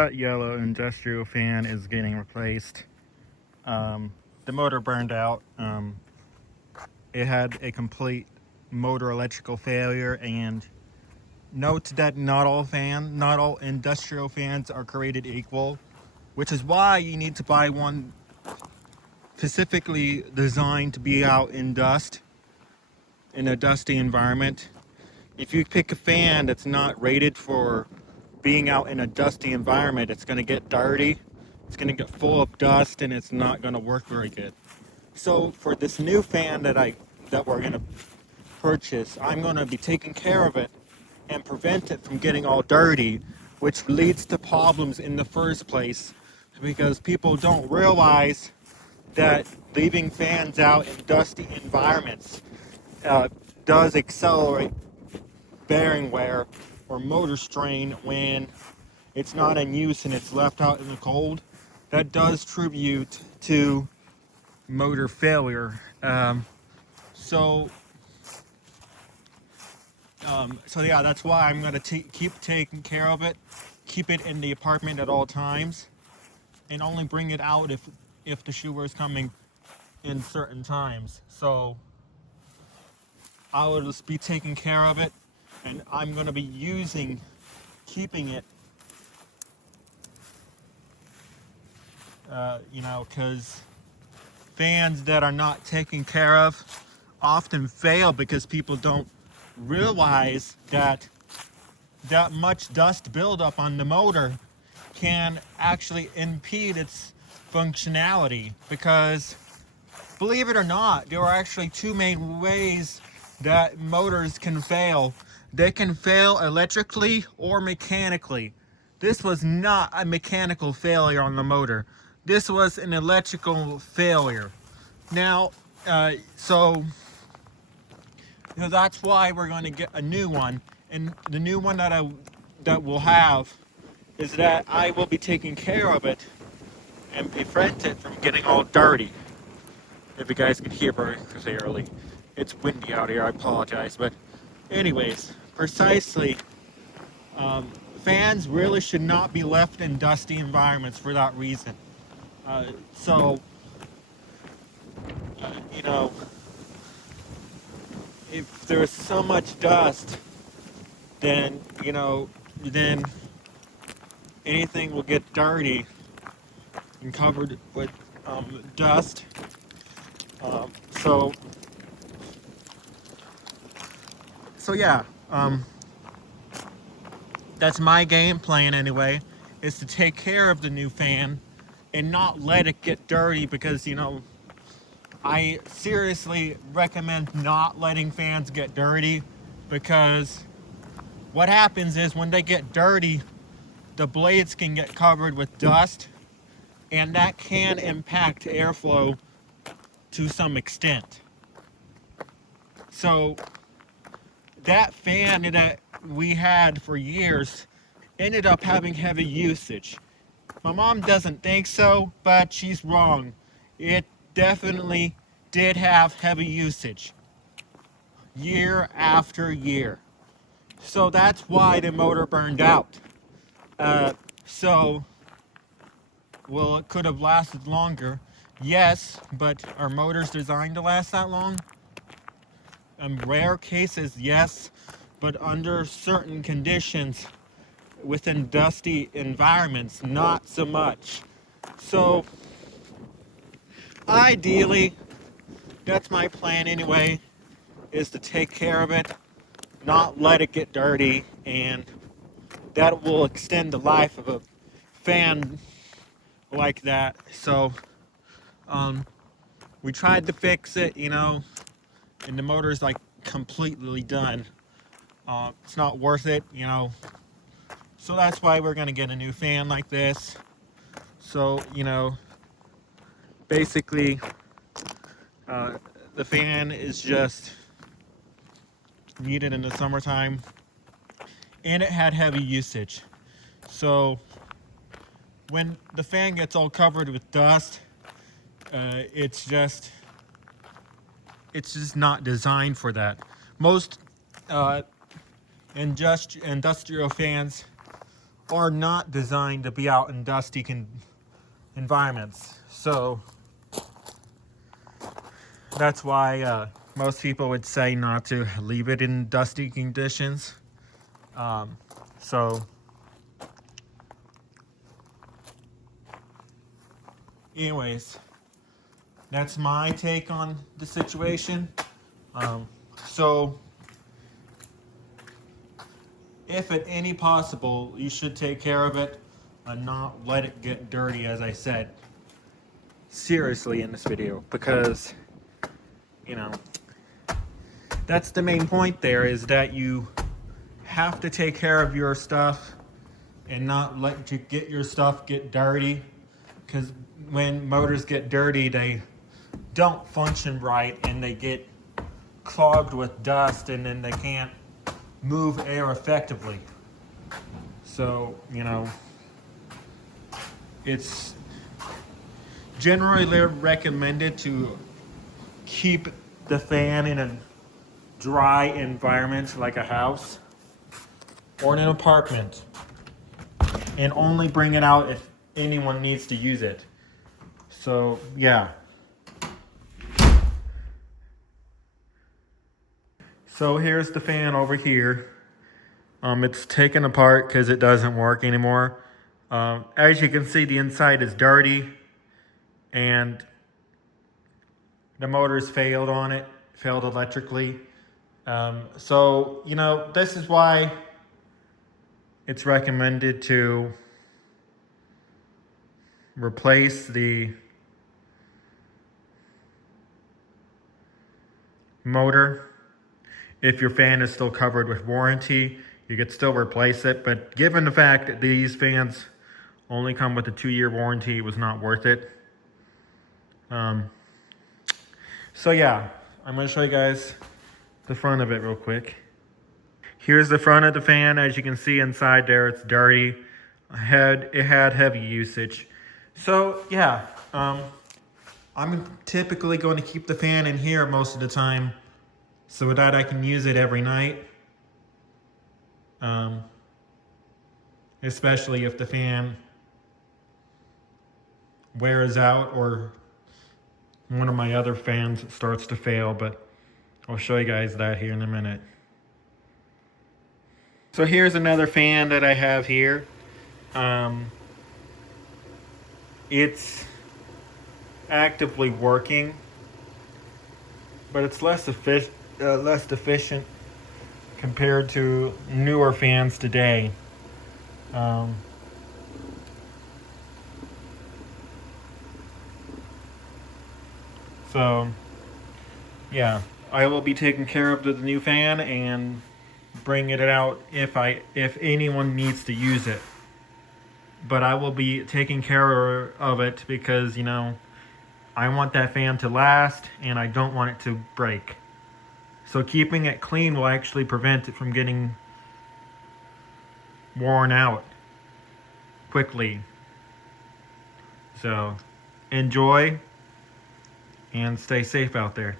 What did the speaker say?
That yellow industrial fan is getting replaced. The motor burned out. It had a complete motor electrical failure, and note that not all industrial fans are created equal, which is why you need to buy one specifically designed to be out in dust, in a dusty environment. If you pick a fan that's not rated for being out in a dusty environment, it's going to get dirty, it's going to get full of dust, and it's not going to work very good. So for this new fan that we're going to purchase, I'm going to be taking care of it and prevent it from getting all dirty, which leads to problems in the first place, because people don't realize that leaving fans out in dusty environments does accelerate bearing wear or motor strain when it's not in use and it's left out in the cold. That does tribute to motor failure. So yeah, that's why I'm going to keep taking care of it, keep it in the apartment at all times, and only bring it out if the shower is coming in certain times. So I will just be taking care of it, and I'm going to be keeping it, because fans that are not taken care of often fail because people don't realize that much dust buildup on the motor can actually impede its functionality. Because, believe it or not, there are actually two main ways that motors can fail. They can fail electrically or mechanically. This was not a mechanical failure on the motor. This was an electrical failure. Now, that's why we're going to get a new one. And the new one that we'll have is that I will be taking care of it and prevent it from getting all dirty. If you guys can hear very clearly. It's windy out here, I apologize. But anyways, precisely, fans really should not be left in dusty environments for that reason. So, you know, if there's so much dust, then, then anything will get dirty and covered with dust. So yeah, that's my game plan anyway, is to take care of the new fan and not let it get dirty, because, I seriously recommend not letting fans get dirty, because what happens is when they get dirty, the blades can get covered with dust, and that can impact airflow to some extent. So that fan that we had for years ended up having heavy usage. My mom doesn't think so, but she's wrong. It definitely did have heavy usage year after year. So that's why the motor burned out. Well, it could have lasted longer. Yes, but are motors designed to last that long? In rare cases, yes, but under certain conditions, within dusty environments, not so much. So, ideally, that's my plan anyway, is to take care of it, not let it get dirty, and that will extend the life of a fan like that. So, we tried to fix it, and the motor's like completely done. It's not worth it, So that's why we're gonna get a new fan like this. So, basically, the fan is just needed in the summertime, and it had heavy usage. So when the fan gets all covered with dust, it's just not designed for that. Most industrial fans are not designed to be out in dusty environments. So that's why most people would say not to leave it in dusty conditions. So anyways, that's my take on the situation. So if at any possible, you should take care of it and not let it get dirty, as I said seriously in this video, because you know that's the main point there, is that you have to take care of your stuff and not let you get your stuff get dirty, because when motors get dirty, they don't function right and they get clogged with dust, and then they can't move air effectively. So, it's generally recommended to keep the fan in a dry environment like a house or in an apartment, and only bring it out if anyone needs to use it. So, yeah. So here's the fan over here. It's taken apart because it doesn't work anymore. As you can see, the inside is dirty, and the motors failed on it, failed electrically. So, this is why it's recommended to replace the motor. If your fan is still covered with warranty, you could still replace it. But given the fact that these fans only come with a 2-year warranty, it was not worth it. So yeah, I'm going to show you guys the front of it real quick. Here's the front of the fan. As you can see inside there, it's dirty. It had heavy usage. So yeah, I'm typically going to keep the fan in here most of the time, so that I can use it every night. Especially if the fan wears out or one of my other fans starts to fail, but I'll show you guys that here in a minute. So here's another fan that I have here. It's actively working, but it's less efficient compared to newer fans today. So yeah, I will be taking care of the new fan and bringing it out if anyone needs to use it. But I will be taking care of it because I want that fan to last and I don't want it to break. So keeping it clean will actually prevent it from getting worn out quickly. So enjoy and stay safe out there.